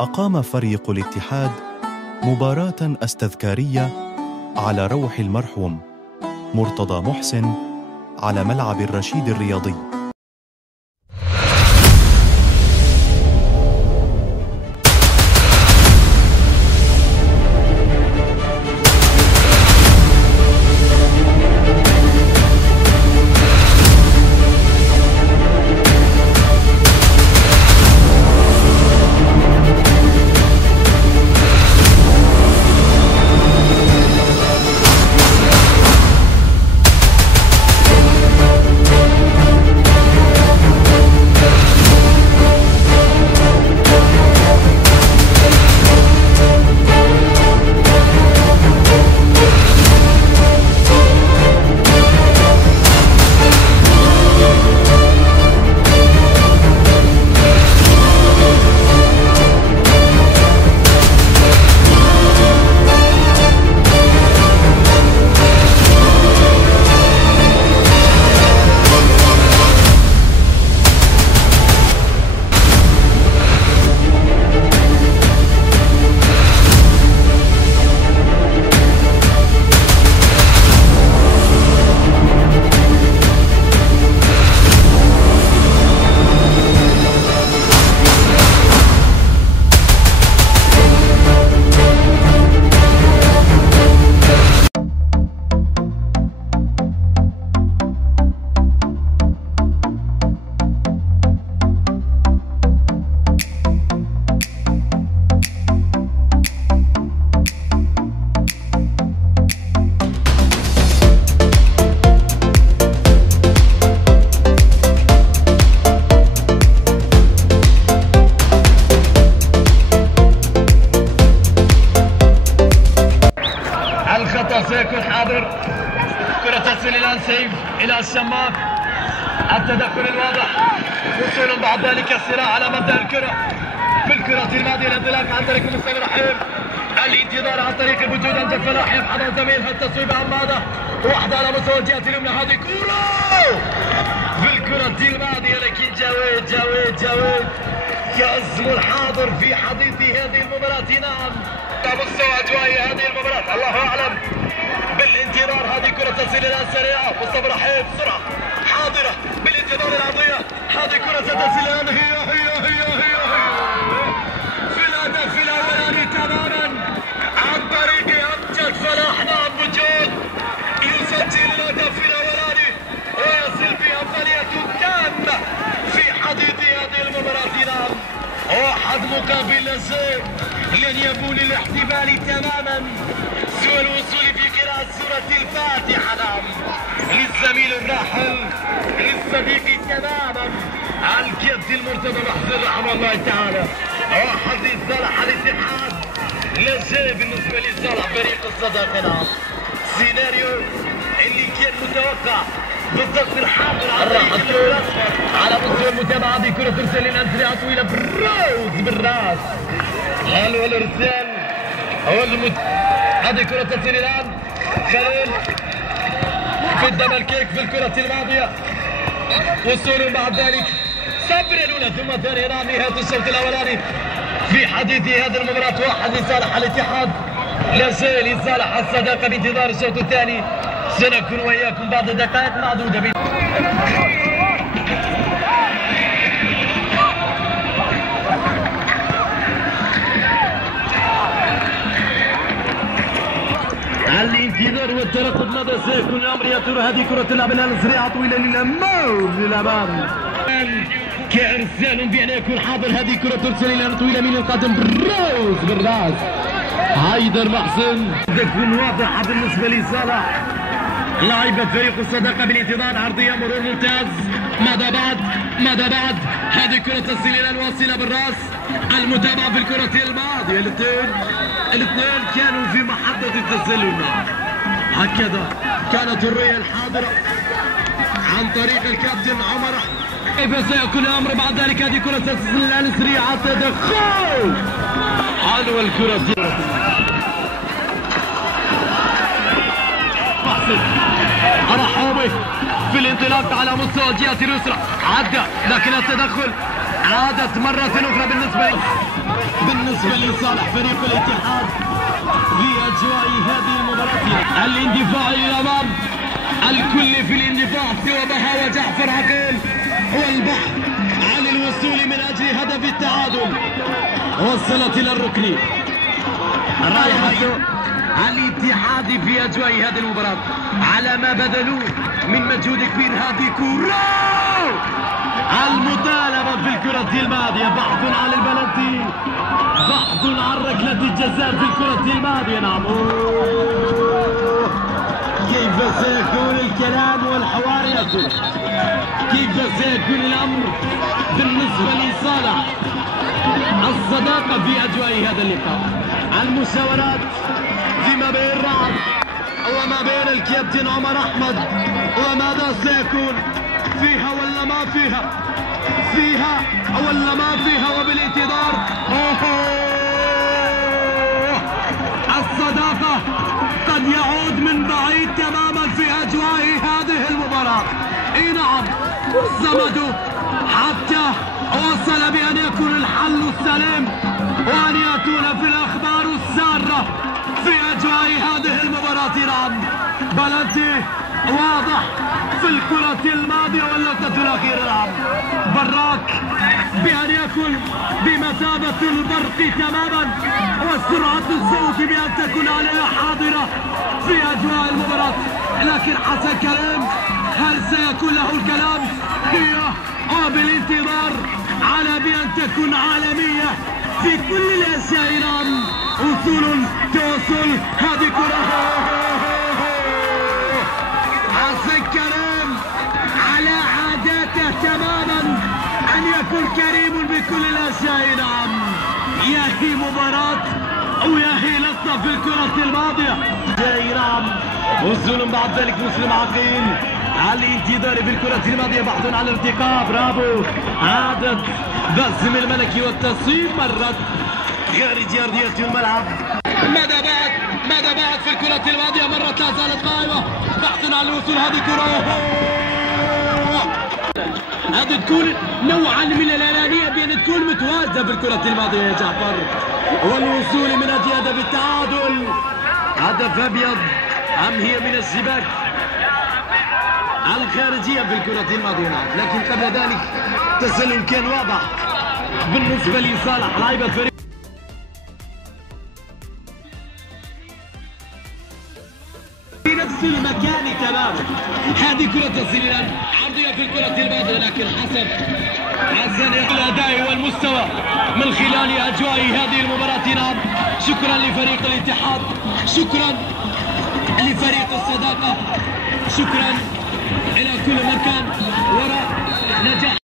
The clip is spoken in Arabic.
أقام فريق الاتحاد مباراة استذكارية على روح المرحوم مرتضى محسن على ملعب الرشيد الرياضي. سيكون حاضر. كرة تصل الآن سيف إلى الشماك. التدخل الواضح. وصول بعد ذلك الصراع على مبدأ الكرة. في الكرة الماضية الانطلاق عن طريق مصطفى رحيم. الانتظار عن طريق الوجود عند فلاح يبحث عن زميلها التصويب عمادة. واحدة على مستوى الجهة اليمنى. هذه كرة في الكرة الماضية لكن جاويد يزم الحاضر في حضيض هذه المباراة. نعم على مستوى أجواء هذه المباراة الله أعلم. بالانتظار هذه كرة تصل إلى السريعة. مصطفى رحيم بسرعة حاضرة بالانتظار العرضية. هذه كرة تصل الآن هي في الهدف الأولاني تماما عن طريق أمجد فلاح. نعم وجود يسجل الهدف الأولاني ويصل بأفضلية تامة في حضيض هذه المباراة. نعم واحد مقابل لا شيء لن يكون الاحتمال تماما سوى الوصول في قراءة سورة الفاتحة. نعم للزميل الراحل للصديق تماما الجد المرتضى محسن رحمه الله تعالى. واحد لصالح الاتحاد لا شيء بالنسبة لصالح فريق الصداقة. نعم سيناريو اللي كان متوقع بالضغط الحاضر على على مستوى المتابعة. هذه كرة ترسل للأنسرية طويلة بالراس. والارسال هذه كرة تصل الآن خليل قدم الكيك في الكرة الماضية. وصول بعد ذلك صبر الأولى ثم ثانية. نعم نهاية الشوط الأولاني في حديث هذه المباراة. واحد لصالح الاتحاد لا شيء لصالح الصداقة بانتظار الشوط الثاني. سنكون وإياكم بعد دقائق معدودة. الانتظار والترقب ماذا سيكون الامر؟ يا ترى هذه كرة تلعب الان سريعة طويلة للامام كارسال بان يكون حاضر. هذه كرة ترسل الان طويلة من القدم بالراس. هايدر محسن تكون واضحة بالنسبة لصالح لاعب فريق الصداقة بالانتظار. عرضية مرور ممتاز. ماذا بعد هذه كرة تصل الى الواصلة بالراس. المتابعة في الكرة الماضية الاثنين كانوا في محطة التسلل. هكذا كانت الرؤية الحاضرة عن طريق الكابتن عمر. كيف سيكون الامر بعد ذلك؟ هذه كرة تصل الان سريعة. تدخل حلوة الكرة. رحومي في الانطلاق على مستوى الجهة اليسرى. عدى لكن التدخل عادت مرة أخرى بالنسبة لصالح فريق الاتحاد في أجواء هذه المباراة. الاندفاع إلى الأمام، الكل في الاندفاع سوى بها وجعفر عقيل، والبحث عن الوصول من أجل هدف التعادل. وصلت إلى الركن. رائحة الاتحاد في أجواء هذه المباراة على ما بذلوه من مجهود كبير. هذه كرة المطالبة في الكرة الماضية، بحث عن البلنتي، بحث عن ركلة الجزاء في الكرة الماضية. نعم، كيف سيكون الكلام والحوار يا أخي؟ كيف سيكون الأمر بالنسبة لصالح الصداقة في أجواء هذا اللقاء؟ المشاورات فيما بين رعد وما بين الكابتن عمر أحمد، وماذا سيكون فيها ولا ما فيها، فيها ولا ما فيها، وبالانتظار. الصداقة قد يعود من بعيد تماما في أجواء هذه المباراة. اي نعم، صمدوا حتى وصل بأن يكون الحل السليم وأن يأتون في الأخبار السارة في أجواء هذه المباراة. نعم، بلنتي واضح في الكرة الماضية واللقطة الأخيرة. نعم، براك بأن يكون بمثابة البرق تماما، وسرعة الصوت بأن تكون عليها حاضرة في أجواء المباراة. لكن حسن كريم هل سيكون له الكلام؟ هي وبالانتظار على بأن تكون عالمية في كل الأشياء. نعم، وصول توصل، هذه كرة حسن كريم على عاداته تماما أن يكون كريم بكل الأشياء. نعم، يا هي مباراة ويا هي لقطة في الكرة الماضية. نعم، وصول بعد ذلك مسلم عقيل على الانتظار في الكرة الماضية، بحث عن الارتقاء. برافو، عادت باسم الملكي والتصويب مرت خارج أرضية الملعب. ماذا بعد في الكرة الماضية؟ مرت لا زالت قائمة، بحث عن الوصول. هذه كرة هذه تكون نوعا من الأنانية بأن تكون متوازنة في الكرة الماضية يا جعفر، والوصول من أجل هدف التعادل. هدف أبيض أم هي من الشباك الخارجية في الكرة الماضية. لكن قبل ذلك تسلل كان واضح بالنسبة لصالح لاعب الفريق في نفس المكان تماما. هذه كرة تصل الآن عرضية في الكرة الماضية، لكن حسن الأداء والمستوى من خلال أجواء هذه المباراة. نعم، شكرا لفريق الاتحاد، شكرا لفريق الصداقة، شكرا إلى كل مكان.